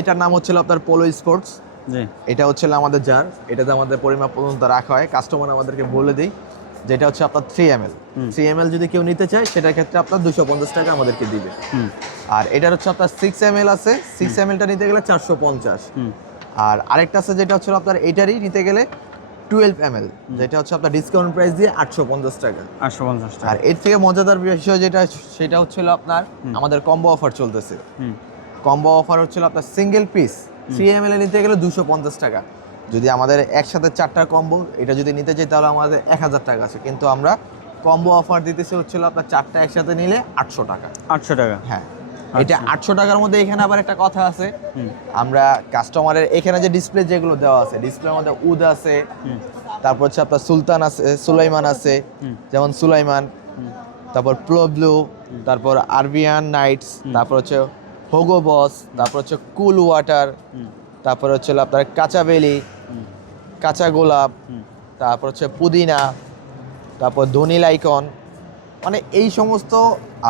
এটার নাম হচ্ছিল আপনার পোলো স্পোর্টস এটা হচ্ছে আমাদের জার এটাতে আমাদের পরিমাপ পর্যন্ত রাখা হয়। কাস্টমার আমাদেরকে বলে দিই যেটা হচ্ছে আপনার three M L three M L যদি কেউ নিতে চায় সেটার ক্ষেত্রে আপনার দুশো পঞ্চাশ টাকা আমাদেরকে দিবে। আর এটার হচ্ছে আপনার সিক্স এম এল আছে সিক্স এম এলটা নিতে গেলে চারশো পঞ্চাশ। আর আরেকটা আছে যেটা হচ্ছে আপনার এটারই নিতে গেলে টুয়েলভ এম এল যেটা হচ্ছে আপনার ডিসকাউন্ট প্রাইস দিয়ে আটশো পঞ্চাশ টাকা। আটশো পঞ্চাশ টাকা। আর এর থেকে মজাদার বিষয় যেটা সেটা হচ্ছিল আপনার আমাদের কম্বো অফার চলতেছে। কম্বো অফার হচ্ছিল আপনার single piece three M L এ নিতে গেলে দুশো পঞ্চাশ টাকা। যদি আমাদের একসাথে চারটা কম্বো এটা যদি নিতে চাই তাহলে আমাদের এক হাজার টাকা আছে। কিন্তু আমরা কম্বো অফার দিতেছি হচ্ছিল আপনার চারটা একসাথে নিলে আটশো টাকা। আটশো টাকা? হ্যাঁ। এটা আটশো টাকার মধ্যে এখানে আবার একটা কথা আছে। আমরা কাস্টমারের এখানে যে ডিসপ্লে যেগুলো দেওয়া আছে ডিসপ্লের মধ্যে উদ আছে তারপর হচ্ছে আপনার সুলতান আছে সুলাইমান আছে যেমন সুলাইমান তারপর প্লো ব্লু তারপর আরবিয়ান নাইটস তারপর হচ্ছে হোগো বস তারপর হচ্ছে কুল ওয়াটার তারপর হচ্ছে আপনার কাঁচা বেলি কাঁচা গোলাপ তারপর হচ্ছে পুদিনা তারপর ধনী লাইকন মানে এই সমস্ত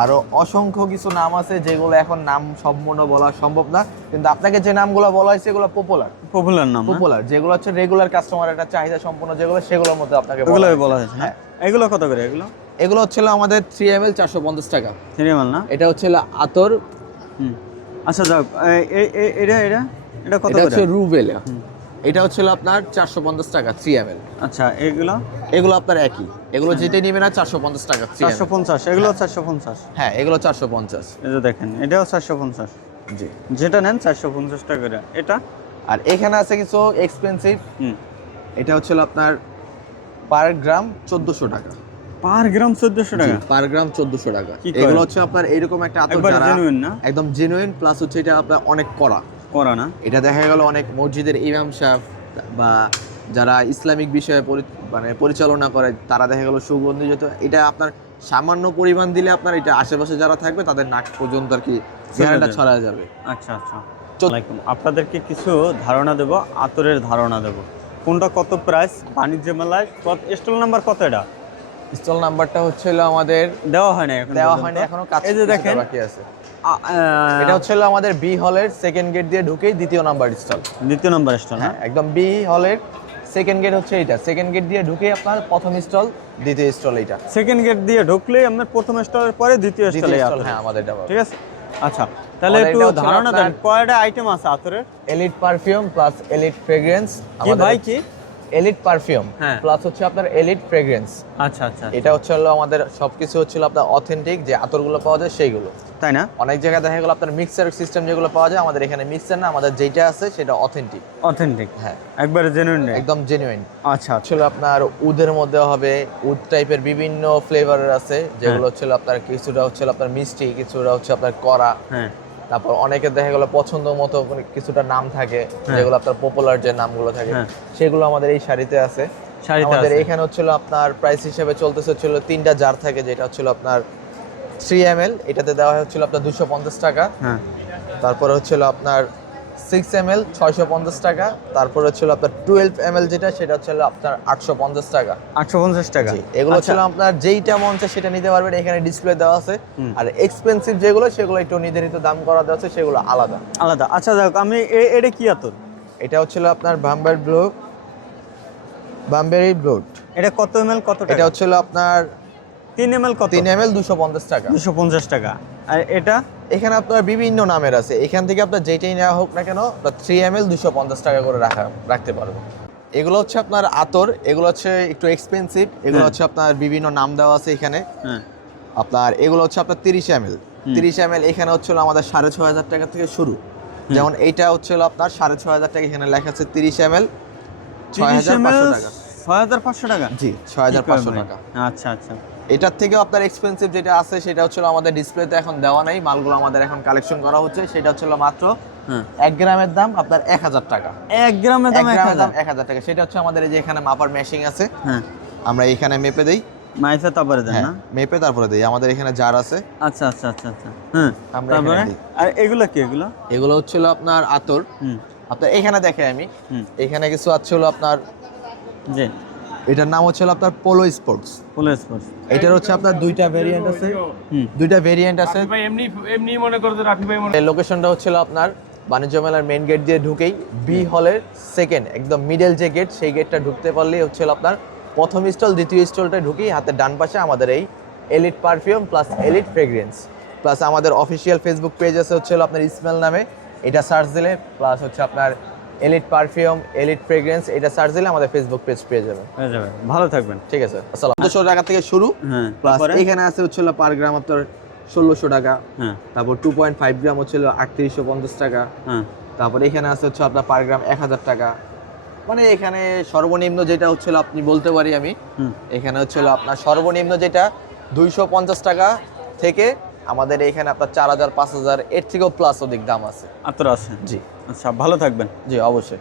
আরও অসংখ্য কিছু নাম আছে যেগুলো এখন নাম সম্পূর্ণ বলা সম্ভব না কিন্তু আপনাকে যে নামগুলো বলা হয়েছে এগুলো পপুলার পপুলার নাম পপুলার যেগুলো হচ্ছে রেগুলার কাস্টমার একটা চাহিদা সম্পূর্ণ যেগুলো সেগুলোর মধ্যে আপনাকে বলা হয়েছে। বলা হয়েছে হ্যাঁ? এগুলো কত করে এগুলো? এগুলো হচ্ছিল আমাদের থ্রি এম এল চারশো পঞ্চাশ টাকা। সিরিয়াল না? এটা হচ্ছিল আতর হুম। আচ্ছা যাক এটা এটা? এটা কত এটা হচ্ছে রুবেলা। এটা হচ্ছিল আপনার চারশো পঞ্চাশ টাকা থ্রি এম আচ্ছা এগুলো? এগুলো আপনার একই। এগুলো যেটা নিবে না চারশো পঞ্চাশ টাকা 3 চারশো পঞ্চাশ এগুলো চারশো পঞ্চাশ। হ্যাঁ এগুলো চারশো পঞ্চাশ। যে দেখেন এটাও চারশো পঞ্চাশ। জি। যেটা নেন চারশো পঞ্চাশ টাকা এটা? আর এখানে আছে কিছু এক্সপেন্সিভ এটা হচ্ছিল আপনার পার গ্রাম চোদ্দশো টাকা। পার গ্রাম চোদ্দশো টাকা? পার গ্রাম চোদ্দশো টাকা। এগুলো হচ্ছে আপনার এরকম একটা আতর যারা জেনুইন না? একদম জেনুইন প্লাস হচ্ছে এটা আপনার অনেক কড়া। করা না? এটা দেখা গেল অনেক মসজিদের ইমাম সাহেব বা যারা ইসলামিক বিষয়ে মানে পরিচালনা করে তারা দেখা গেল সুগন্ধি যত এটা আপনার সামান্য পরিমাণ দিলে আপনার এটা আশেপাশে যারা থাকবে তাদের নাক পর্যন্ত আর কি ছড়া যাবে। আচ্ছা আচ্ছা। আসসালামাইকুম আপনাদেরকে কিছু ধারণা দেব আতরের ধারণা দেব। কোনটা কত প্রাইস বাণিজ্য মেলায় কত স্টল নাম্বার কত এটা? স্টল নাম্বারটা হচ্ছিল আমাদের দেওয়া হয় না এখন দেওয়া। হয়নি এখনও কাজ এই যে দেখেন বাকি আছে। এটা হচ্ছিল আমাদের বি হলের সেকেন্ড গেট দিয়ে ঢুকেই দ্বিতীয় নাম্বার স্টল দ্বিতীয় নাম্বার স্টল হ্যাঁ? একদম বি হলের সেকেন্ড গেট হচ্ছে এটা সেকেন্ড গেট দিয়ে ঢুকে আপনার প্রথম স্টল দ্বিতীয় স্টল এটা সেকেন্ড গেট দিয়ে ঢুকলেই আপনার প্রথম স্টলের পরে দ্বিতীয় স্টলে হ্যাঁ আমাদের ঠিক আছে? আচ্ছা তাহলে একটু ধারণা দেন কয়টা আইটেম আছে আতরের? Elite perfume plus elite fragrance কি ভাই কি? এলিট পারফিউম হ্যাঁ। প্লাস হচ্ছে আপনার এলিট ফ্রেগ্রেন্স আচ্ছা আচ্ছা এটা হচ্ছে হলো আমাদের সবকিছু হচ্ছিল আপনার অথেন্টিক যে আতরগুলো পাওয়া যায় সেইগুলো। তাই না? অনেক জায়গায় দেখা গেল আপনার মিক্সার সিস্টেম যেগুলো পাওয়া যায় আমাদের এখানে মিক্সার না আমাদের যেটা আছে সেটা অথেন্টিক অথেন্টিক হ্যাঁ। একবারে জেনুইন একদম জেনুইন আচ্ছা আচ্ছা। ছিল আপনার উদের মধ্যে হবে উদ টাইপের বিভিন্ন ফ্লেভারের আছে যেগুলো হচ্ছিল আপনার কিছুটা হচ্ছিল আপনার মিষ্টি কিছুটা হচ্ছে আপনার কড়া। হ্যাঁ। তারপর অনেকে দেখা গেলো পছন্দ মতো কিছুটা নাম থাকে যেগুলো আপনার পপুলার যে নামগুলো থাকে হ্যাঁ। সেগুলো আমাদের এই শাড়িতে আছে। আমাদের এখানে হচ্ছিল আপনার প্রাইস হিসেবে চলতেছে হচ্ছিল তিনটা জার থাকে যেটা হচ্ছিল আপনার থ্রি এম এল এটাতে দেওয়া হচ্ছিল আপনার দুশো পঞ্চাশ টাকা। হ্যাঁ। তারপরে হচ্ছিল আপনার সিক্স এম এল ছয়শো পঞ্চাশ টাকা। তারপরে হচ্ছিল আপনার টুয়েলভ এম এল যেটা সেটা হচ্ছিল আপনার আটশো পঞ্চাশ টাকা। আটশো পঞ্চাশ টাকা। এগুলো আচ্ছা, ছিল আপনার যেইটা মন চায় সেটা নিতে পারবেন এখানে ডিসপ্লে দেওয়া আছে। আর এক্সপেন্সিভ যেগুলো সেগুলো একটু নির্ধারিত দাম করা দেওয়া আছে সেগুলো আলাদা। আলাদা। আচ্ছা যাক আমি এটা কি আতর? এটা হচ্ছিল আপনার বাম্বার ব্লু বাম্বেরি ব্লুড এটা কত এম কত এটা হচ্ছিল আপনার তিন এম এল কত? তিন এম এল দুশো পঞ্চাশ টাকা। দুশো পঞ্চাশ টাকা। আর এটা? এখানে আপনার বিভিন্ন নামের আছে। এখান থেকে আপনার যেটাই নেওয়া হোক না কেন থ্রি এম এল দুশো পঞ্চাশ টাকা করে রাখা রাখতে পারবেন। এগুলো হচ্ছে আপনার আতর এগুলো হচ্ছে একটু এক্সপেন্সিভ এগুলো হ্যাঁ। হচ্ছে আপনার বিভিন্ন নাম দেওয়া আছে এখানে। হ্যাঁ। আপনার এগুলো হচ্ছে আপনার তিরিশ এম এল তিরিশ এম এল এখানে হচ্ছিল আমাদের সাড়ে ছয় হাজার টাকা থেকে শুরু। যেমন এইটা হচ্ছিল আপনার সাড়ে ছ হাজার টাকা এখানে লেখা আছে তিরিশ এম এল ছয় হাজার পাঁচশো টাকা। ছয় হাজার পাঁচশো টাকা? জি ছয় হাজার কি কয় পাঁচশো ভাই? টাকা। আচ্ছা আচ্ছা। এটার থেকেও আপনার এক্সপেন্সিভ যেটা আছে সেটা হচ্ছিল আমাদের ডিসপ্লেতে এখন দেওয়া নেই মালগুলো আমাদের এখন কালেকশন করা হচ্ছে সেটা হচ্ছিল মাত্র হ্যাঁ। এক গ্রামের দাম আপনার এক হাজার টাকা। এক গ্রামের দাম এক হাজার? টাকা। সেটা হচ্ছে আমাদের এই যে এখানে মাপার মেশিং আছে হ্যাঁ। আমরা এখানে মেপে দেই। মাইফে তারপরে দেন হ্যাঁ না? মেপে তারপরে দিই। আমাদের এখানে জার আছে। আচ্ছা আচ্ছা আচ্ছা আচ্ছা। হ্যাঁ আমরা তারপরে? আর এগুলো কি এগুলো? এগুলো হচ্ছিল আপনার আতর। হুম। আপনার এখানে দেখে আমি। এখানে কিছু আছে হলো আপনার জি। এটার নাম হচ্ছে হলো আপনার পোলো স্পোর্টস পুলিশ ফোর্স এটার হচ্ছে আপনার দুইটা ভেরিয়েন্ট আছে। হুম। দুইটা ভেরিয়েন্ট আছে। ভাই এমনি এমনি মনে করো যে রাফি ভাই মনে এই লোকেশনটা হচ্ছিল আপনার বাণিজ্য মেলার মেন গেট দিয়ে ঢুকেই বি হলের সেকেন্ড একদম মিডল যে গেট সেই গেটটা ঢুকতে পারলেই হচ্ছে হলো আপনার প্রথম স্টল দ্বিতীয় স্টলটা ঢুকেই হাতের ডান পাশে আমাদের এই elite perfume plus elite fragrance plus আমাদের অফিসিয়াল ফেসবুক পেজ আছে হচ্ছে আপনার ইসমেল নামে। এটা সার্চ দিলে প্লাস হচ্ছে আপনার এলিট পারফিউম এলিট ফ্রেগ্রেন্স এটা সার্চ দিলে আমাদের ফেসবুক পেজ পেয়ে যাবেন। যাবে ভালো থাকবেন। ঠিক আছে আসসালাম দুশো টাকা থেকে শুরু হ্যাঁ প্লাস এখানে আছে হচ্ছে পার গ্রাম আপনার ষোলোশো টাকা হ্যাঁ। তারপর টু পয়েন্ট ফাইভ গ্রাম হচ্ছে আটত্রিশশো পঞ্চাশ টাকা হ্যাঁ। তারপর এখানে আছে হচ্ছে আপনার পার গ্রাম এক হাজার টাকা। মানে এখানে সর্বনিম্ন যেটা হচ্ছিল আপনি বলতে পারি আমি হুম। এখানে হচ্ছিল আপনার সর্বনিম্ন যেটা দুইশো পঞ্চাশ টাকা থেকে আমাদের এখানে আপনার চার হাজার পাঁচ হাজার এর থেকেও প্লাস অধিক দাম আছে। আপনার আছে? জি। আচ্ছা ভালো থাকবেন। জি অবশ্যই।